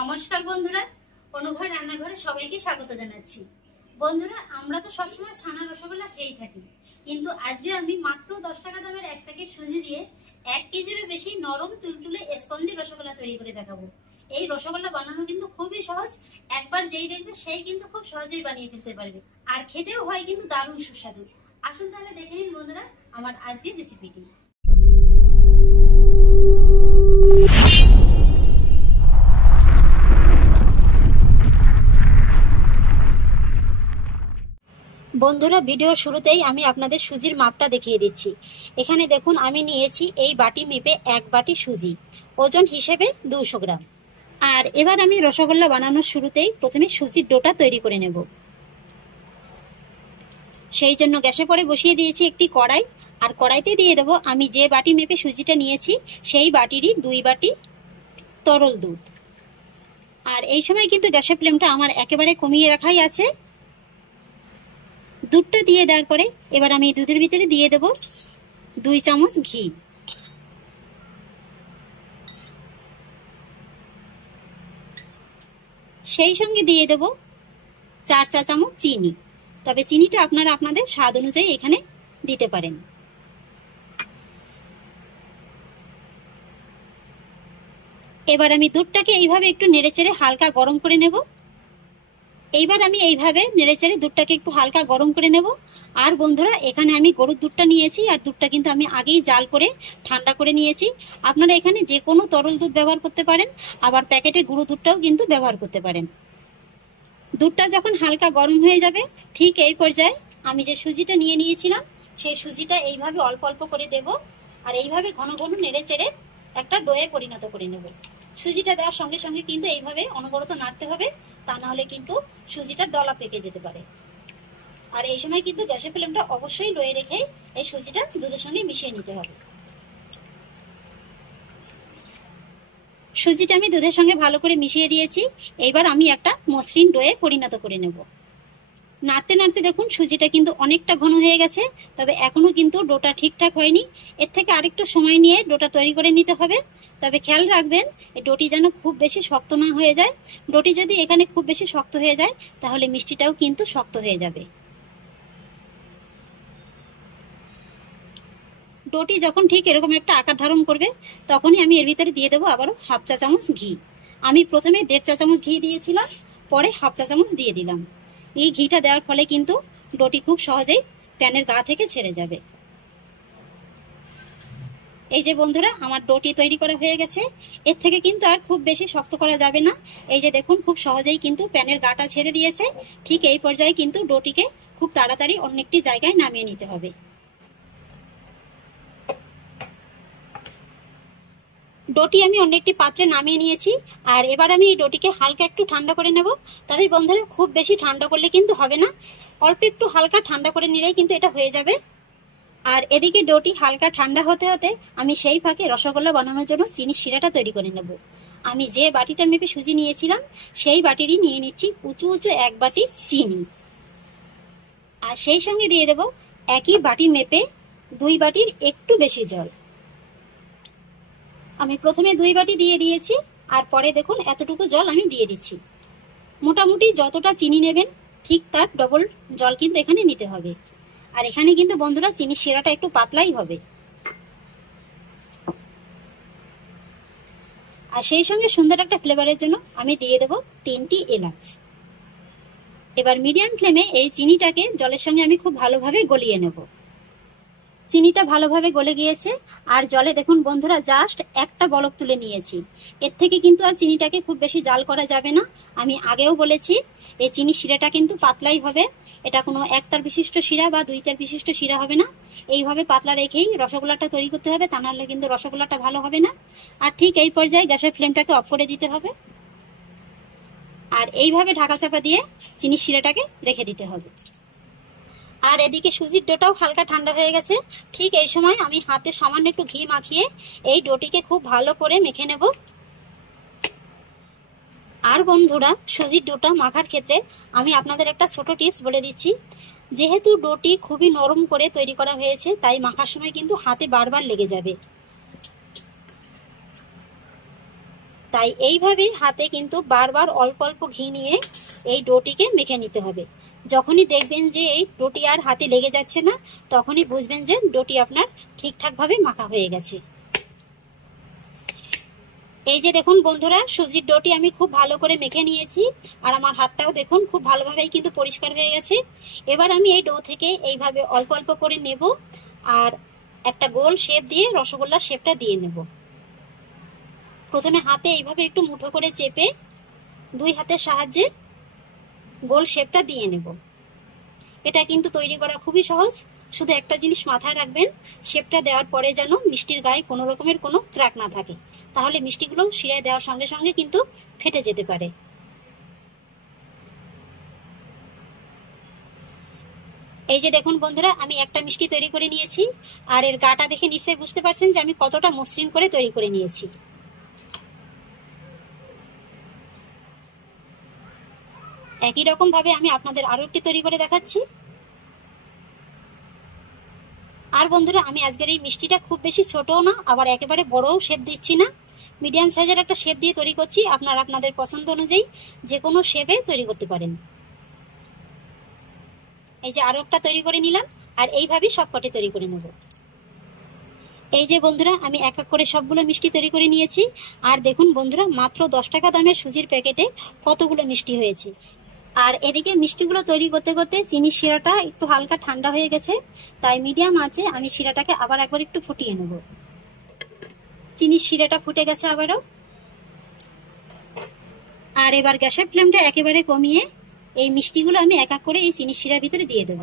নমস্কার বন্ধুরা, অনুঘর রান্নাঘরে সবাইকে স্বাগত জানাচ্ছি। বন্ধুরা, আমরা তো সবসময় ছানা রসগোল্লা খেয়েই থাকি, কিন্তু আজকে আমি মাত্র 10 টাকা দামের এক প্যাকেট সুজি দিয়ে 1 কেজিরও বেশি নরম তুলতুলে স্পঞ্জি রসগোল্লা তৈরি করে দেখাবো। এই রসগোল্লা বানানো কিন্তু খুবই সহজ, একবার যেই দেখবে সেই কিন্তু খুব সহজেই বানিয়ে ফেলতে পারবে, আর খেতেও হয় কিন্তু দারুণ সুস্বাদু। আসুন তাহলে দেখে নিন বন্ধুরা আমার আজকের রেসিপিটি। বন্ধুরা, ভিডিওর শুরুতেই আমি আপনাদের সুজির মাপটা দেখিয়ে দিচ্ছি। এখানে দেখুন, আমি নিয়েছি এই বাটি মেপে 1 বাটি সুজি, ওজন হিসেবে 200 গ্রাম। আর এবার আমি রসগোল্লা বানানোর শুরুতেই প্রথমে সুজির ডোটা তৈরি করে নেব। সেই জন্য গ্যাসে পরে বসিয়ে দিয়েছি একটি কড়াই, আর কড়াইতে দিয়ে দেব আমি যে বাটি মেপে সুজিটা নিয়েছি সেই বাটিরই 2 বাটি তরল দুধ। আর এই সময় কিন্তু গ্যাসের ফ্লেমটা আমার একেবারে কমিয়ে রাখাই আছে। দুধটা দিয়ে দেওয়ার পরে এবার আমি দুধের ভিতরে দিয়ে দেব 2 চামচ ঘি, সেই সঙ্গে দিয়ে দেব 4 চা চামচ চিনি। তবে চিনিটা আপনারা আপনাদের স্বাদ অনুযায়ী এখানে দিতে পারেন। এবার আমি দুধটাকে এইভাবে একটু নেড়েচেড়ে হালকা গরম করে নেব। এইবার আমি এইভাবে নেড়েচেড়ে দুধটাকে একটু হালকা গরম করে নেব। আর বন্ধুরা, এখানে আমি গরুর দুধটা নিয়েছি, আর দুধটা কিন্তু আমি আগেই জাল করে ঠান্ডা করে নিয়েছি। আপনারা এখানে যে কোনো তরল দুধ ব্যবহার করতে পারেন, আবার প্যাকেটের গুঁড়ো দুধটাও কিন্তু ব্যবহার করতে পারেন। দুধটা যখন হালকা গরম হয়ে যাবে, ঠিক এই পর্যায়ে আমি যে সুজিটা নিয়ে নিয়েছিলাম সেই সুজিটা এইভাবে অল্প অল্প করে দেব, আর এইভাবে ঘন ঘন নেড়েচেড়ে একটা ডোয়ে পরিণত করে নেব। সুজিটা দেওয়ার সঙ্গে সঙ্গে কিন্তু এইভাবে অনবরত নাড়তে হবে, তা না হলে কিন্তু সুজিটার দলা পেকে যেতে পারে। আর এই সময় কিন্তু গ্যাসের ফ্লেমটা অবশ্যই লোয়ে রেখে এই সুজিটা দুধের সঙ্গে মিশিয়ে নিতে হবে। সুজিটা আমি দুধের সঙ্গে ভালো করে মিশিয়ে দিয়েছি। এইবার আমি একটা মসৃণ ডোয়ে পরিণত করে নেব। নাড়তে নাড়তে দেখুন সুজিটা কিন্তু অনেকটা ঘন হয়ে গেছে, তবে এখনো কিন্তু ডোটা ঠিকঠাক হয়নি। এর থেকে আরেকটু সময় নিয়ে ডোটা তৈরি করে নিতে হবে। তবে খেয়াল রাখবেন এই ডোটি যেন খুব বেশি শক্ত না হয়ে যায়। ডোটি যদি এখানে খুব বেশি শক্ত হয়ে যায় তাহলে মিষ্টিটাও কিন্তু শক্ত হয়ে যাবে। ডোটি যখন ঠিক এরকম একটা আকার ধারণ করবে তখনই আমি এর ভিতরে দিয়ে দেবো আবারও 1/2 চা চামচ ঘি। আমি প্রথমে 1.5 চা চামচ ঘি দিয়েছিলাম, পরে 1/2 চা চামচ দিয়ে দিলাম। এই ঘিটা দেওয়ার ফলে কিন্তু ডোটি খুব সহজেই প্যানের গা থেকে ছেড়ে যাবে। এই যে বন্ধুরা, আমার ডোটি তৈরি করা হয়ে গেছে। এর থেকে কিন্তু আর খুব বেশি শক্ত করা যাবে না। এই যে দেখুন, খুব সহজেই কিন্তু প্যানের গাটা ছেড়ে দিয়েছে। ঠিক এই পর্যায়ে কিন্তু ডোটিকে খুব তাড়াতাড়ি অন্য একটি জায়গায় নামিয়ে নিতে হবে। ডোটি আমি অন্য একটি পাত্রে নামিয়ে নিয়েছি, আর এবার আমি এই ডোটিকে হালকা একটু ঠান্ডা করে নেব। তবে বন্ধুরা, খুব বেশি ঠান্ডা করলে কিন্তু হবে না, অল্প একটু হালকা ঠান্ডা করে নিলেই কিন্তু এটা হয়ে যাবে। আর এদিকে ডোটি হালকা ঠান্ডা হতে হতে আমি সেই ফাঁকে রসগোল্লা বানানোর জন্য চিনির শিরাটা তৈরি করে নেব। আমি যে বাটিটা মেপে সুজি নিয়েছিলাম সেই বাটিরই নিয়ে নিচ্ছি উঁচু উঁচু 1 বাটি চিনি, আর সেই সঙ্গে দিয়ে দেব একই বাটি মেপে 2 বাটির একটু বেশি জল। আমি প্রথমে 2 বাটি দিয়ে দিয়েছি, আর পরে দেখুন এতটুকু জল আমি দিয়ে দিচ্ছি। মোটামুটি যতটা চিনি নেবেন ঠিক তার ডবল জল কিন্তু এখানে নিতে হবে। আর এখানে কিন্তু বন্ধুরা চিনির শিরাটা একটু পাতলাই হবে। আর সেই সঙ্গে সুন্দর একটা ফ্লেভারের জন্য আমি দিয়ে দেব 3টি এলাচ। এবার মিডিয়াম ফ্লেমে এই চিনিটাকে জলের সঙ্গে আমি খুব ভালোভাবে গলিয়ে নেব। চিনিটা ভালোভাবে গলে গিয়েছে, আর জলে দেখুন বন্ধুরা জাস্ট একটা বলক তুলে নিয়েছি। এর থেকে কিন্তু আর চিনিটাকে খুব বেশি জাল করা যাবে না। আমি আগেও বলেছি এই চিনি শিরাটা কিন্তু পাতলাই হবে। এটা কোনো 1 তার বিশিষ্ট শিরা বা 2 তার বিশিষ্ট শিরা হবে না। এইভাবে পাতলা রেখেই রসগোল্লাটা তৈরি করতে হবে, তা নাহলে কিন্তু রসগোল্লাটা ভালো হবে না। আর ঠিক এই পর্যায়ে গ্যাসের ফ্লেমটাকে অফ করে দিতে হবে, আর এইভাবে ঢাকা চাপা দিয়ে চিনি শিরাটাকে রেখে দিতে হবে। আর এদিকে সুজির ডোটাও হালকা ঠান্ডা হয়ে গেছে। ঠিক এই সময় আমি হাতে সামান্য একটু ঘি মাখিয়ে এই ডোটিকে খুব ভালো করে মেখে নেব। আর বন্ধুরা, সুজির ডোটা মাখার ক্ষেত্রে আমি আপনাদের একটা ছোট টিপস বলে দিচ্ছি। যেহেতু ডোটি খুবই নরম করে তৈরি করা হয়েছে, তাই মাখার সময় কিন্তু হাতে বারবার লেগে যাবে। তাই এইভাবেই হাতে কিন্তু বারবার অল্প অল্প ঘি নিয়ে এই ডোটিকে মেখে নিতে হবে। যখনই দেখবেন যে এই ডোটি আর হাতে লেগে যাচ্ছে না, তখনই বুঝবেন যে ডোটি আপনার ঠিকঠাকভাবে মাখা হয়ে গেছে। এই যে দেখুন বন্ধুরা, সুজির ডোটি আমি খুব ভালো করে মেখে নিয়েছি, আর আমার হাতটাও দেখুন খুব ভালোভাবেই কিন্তু পরিষ্কার হয়ে গেছে। এবার আমি এই ডো থেকে এইভাবে অল্প অল্প করে নেব, আর একটা গোল শেপ দিয়ে রসগোল্লার শেপটা দিয়ে নেব। প্রথমে হাতে এইভাবে একটু মুঠো করে চেপে দুই হাতের সাহায্যে গোল শেপটা দিয়ে নেব। এটা কিন্তু তৈরি করা খুবই সহজ। শুধু একটা জিনিস মাথায় রাখবেন, শেপটা দেওয়ার পরে যেন মিষ্টির গায়ে কোনো রকমের কোনো ক্র্যাক না থাকে, তাহলে মিষ্টিগুলো শিরায় দেওয়ার সঙ্গে সঙ্গে কিন্তু ফেটে যেতে পারে। এই যে দেখুন বন্ধুরা, আমি একটা মিষ্টি তৈরি করে নিয়েছি, আর এর গাটা দেখে নিশ্চয়ই বুঝতে পারছেন যে আমি কতটা মসৃণ করে তৈরি করে নিয়েছি। একই রকম ভাবে আমি আপনাদের আরো একটি তৈরি করে দেখাচ্ছি। আর বন্ধুরা, আমি আজকের এই মিষ্টিটা খুব বেশি ছোটও না, আবার একেবারে বড়ও শেপ দিচ্ছি না, মিডিয়াম সাইজের একটা শেপ দিয়ে তৈরি করছি। আপনারা আপনাদের পছন্দ অনুযায়ী যে কোনো শেপে তৈরি করতে পারেন। এই যে আরো একটা তৈরি করে নিলাম, আর এইভাবেই সবকটি তৈরি করে নেব। এই যে বন্ধুরা, আমি এক এক করে সবগুলো মিষ্টি তৈরি করে নিয়েছি। আর দেখুন বন্ধুরা, মাত্র 10 টাকা দামের সুজির প্যাকেটে কতগুলো মিষ্টি হয়েছে। আর এদিকে মিষ্টিগুলো তৈরি করতে করতে চিনির শিরাটা একটু হালকা ঠান্ডা হয়ে গেছে, তাই মিডিয়াম আঁচে আমি শিরাটাকে আবার একবার একটু ফুটিয়ে নেব। চিনির শিরাটা ফুটে গেছে আবারও। আর এবার গ্যাসের ফ্লেমটা একেবারে কমিয়ে এই মিষ্টিগুলো আমি এক এক করে এই চিনির শিরার ভিতরে দিয়ে দেব।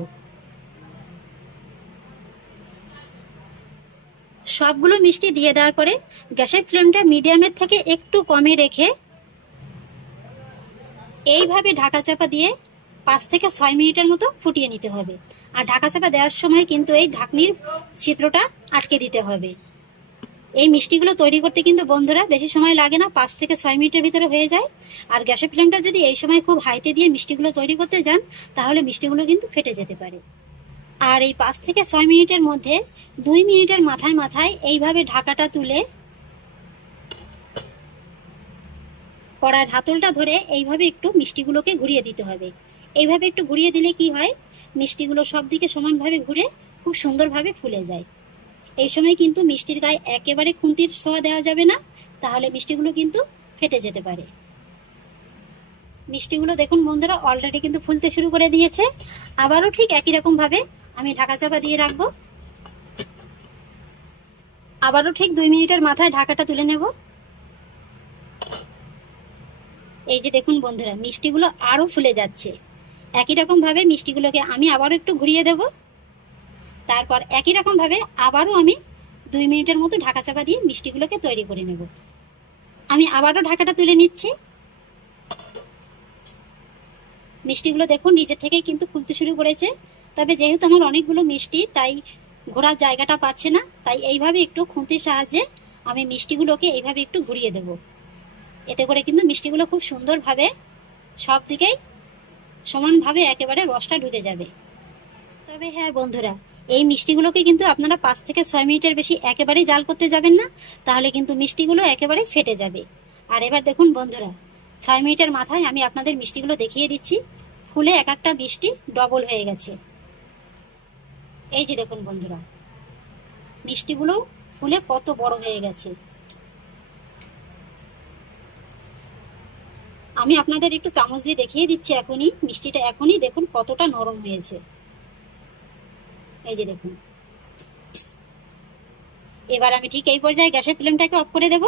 সবগুলো মিষ্টি দিয়ে দেওয়ার পরে গ্যাসের ফ্লেমটা মিডিয়ামের থেকে একটু কমে রেখে এইভাবে ঢাকা চাপা দিয়ে 5 থেকে 6 মিনিটের মতো ফুটিয়ে নিতে হবে। আর ঢাকা চাপা দেওয়ার সময় কিন্তু এই ঢাকনির ছিদ্রটা আটকে দিতে হবে। এই মিষ্টিগুলো তৈরি করতে কিন্তু বন্ধুরা বেশি সময় লাগে না, 5 থেকে 6 মিনিটের ভিতরে হয়ে যায়। আর গ্যাসের ফ্লেমটা যদি এই সময় খুব হাইতে দিয়ে মিষ্টিগুলো তৈরি করতে যান, তাহলে মিষ্টিগুলো কিন্তু ফেটে যেতে পারে। আর এই 5 থেকে 6 মিনিটের মধ্যে 2 মিনিটের মাথায় মাথায় এইভাবে ঢাকাটা তুলে কড়ার হাতলটা ধরে এইভাবে একটু মিষ্টিগুলোকে ঘুরিয়ে দিতে হবে। এইভাবে একটু ঘুরিয়ে দিলে কি হয়, মিষ্টিগুলো সব দিকে সমানভাবে ঘুরে খুব সুন্দরভাবে ফুলে যায়। এই সময় কিন্তু মিষ্টির গায়ে একেবারে খুন্তির ছোঁয়া দেওয়া যাবে না, তাহলে মিষ্টিগুলো কিন্তু ফেটে যেতে পারে। মিষ্টিগুলো দেখুন বন্ধুরা, অলরেডি কিন্তু ফুলতে শুরু করে দিয়েছে। আবারও ঠিক একই রকম ভাবে আমি ঢাকা চাপা দিয়ে রাখবো। আবারও ঠিক 2 মিনিটের মাথায় ঢাকাটা তুলে নেব। এই যে দেখুন বন্ধুরা, মিষ্টিগুলো আরো ফুলে যাচ্ছে। একই রকম ভাবে মিষ্টিগুলোকে আমি আবারও একটু ঘুরিয়ে দেব। তারপর একই রকম ভাবে আবারও আমি 2 মিনিটের মতো ঢাকা চাপা দিয়ে মিষ্টিগুলোকে তৈরি করে নেব। আমি আবারও ঢাকাটা তুলে নিচ্ছি। মিষ্টিগুলো দেখুন নিজের থেকে কিন্তু ফুলতে শুরু করেছে, তবে যেহেতু আমার অনেকগুলো মিষ্টি, তাই ঘোরার জায়গাটা পাচ্ছে না, তাই এইভাবে একটু খুন্তির সাহায্যে আমি মিষ্টিগুলোকে এইভাবে একটু ঘুরিয়ে দেব। এতে করে কিন্তু মিষ্টিগুলো খুব সুন্দরভাবে সব দিকেই সমানভাবে একেবারে রসটা ঢুকে যাবে। তবে হ্যাঁ বন্ধুরা, এই মিষ্টিগুলোকে কিন্তু আপনারা 5 থেকে 6 মিনিটের বেশি একেবারেই জাল করতে যাবেন না, তাহলে কিন্তু মিষ্টিগুলো একেবারে ফেটে যাবে। আর এবার দেখুন বন্ধুরা, 6 মিনিটের মাথায় আমি আপনাদের মিষ্টিগুলো দেখিয়ে দিচ্ছি, ফুলে এক একটা মিষ্টি ডবল হয়ে গেছে। এই যে দেখুন বন্ধুরা, মিষ্টিগুলো ফুলে কত বড় হয়ে গেছে। আমি আপনাদের একটু চামচ দিয়ে দেখিয়ে দিচ্ছি এখনই, মিষ্টিটা এখনই দেখুন কতটা নরম হয়েছে। এই যে দেখুন। এবার আমি ঠিক এই পর্যায়ে গ্যাসের ফ্লেমটাকে অফ করে দেব।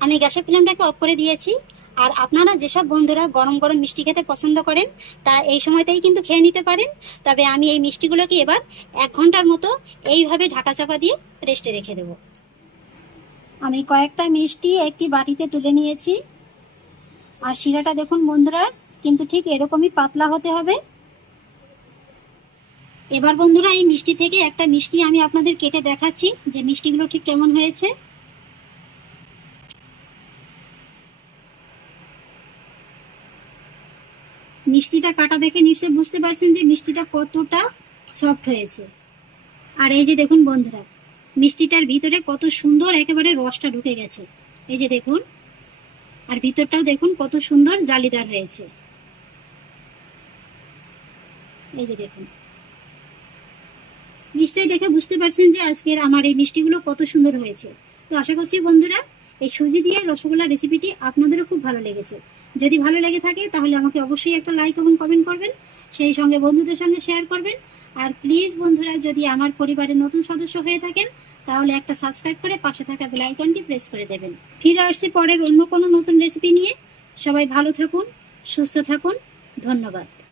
আমি গ্যাসের ফ্লেমটাকে অফ করে দিয়েছি। আর আপনারা যেসব বন্ধুরা গরম গরম মিষ্টি খেতে পছন্দ করেন, তারা এই সময়তেই কিন্তু খেয়ে নিতে পারেন। তবে আমি এই মিষ্টিগুলোকে এবার 1 ঘন্টার মতো এইভাবে ঢাকা চাপা দিয়ে রেস্টে রেখে দেব। আমি কয়েকটা মিষ্টি একটি বাটিতে তুলে নিয়েছি। আর শিরাটা দেখুন বন্ধুরা, কিন্তু ঠিক এরকমই পাতলা হতে হবে। এবার বন্ধুরা, এই মিষ্টি থেকে একটা মিষ্টি আমি আপনাদের কেটে দেখাচ্ছি যে মিষ্টিগুলো ঠিক কেমন হয়েছে। মিষ্টিটা কাটা দেখে নিশ্চয়ই বুঝতে পারছেন যে মিষ্টিটা কতটা সফট হয়েছে। আর এই যে দেখুন বন্ধুরা, মিষ্টিটার ভিতরে কত সুন্দর একেবারে রসটা ঢুকে গেছে। এই যে দেখুন, আর ভিতরটাও দেখুন কত সুন্দর জালিদার হয়েছে। এই যে দেখুন, নিশ্চয়ই দেখে বুঝতে পারছেন যে আজকের আমার এই মিষ্টিগুলো কত সুন্দর হয়েছে। তো আশা করছি বন্ধুরা এই সুজি দিয়ে রসগোল্লা রেসিপিটি আপনাদেরও খুব ভালো লেগেছে। যদি ভালো লেগে থাকে তাহলে আমাকে অবশ্যই একটা লাইক এবং কমেন্ট করবেন, সেই সঙ্গে বন্ধুদের সঙ্গে শেয়ার করবেন। আর প্লিজ বন্ধুরা, যদি আমার পরিবারের নতুন সদস্য হয়ে থাকেন তাহলে একটা সাবস্ক্রাইব করে পাশে থাকা বেল আইকনটি প্রেস করে দেবেন। ফিরে আসছি পরের অন্য কোনো নতুন রেসিপি নিয়ে। সবাই ভালো থাকুন, সুস্থ থাকুন, ধন্যবাদ।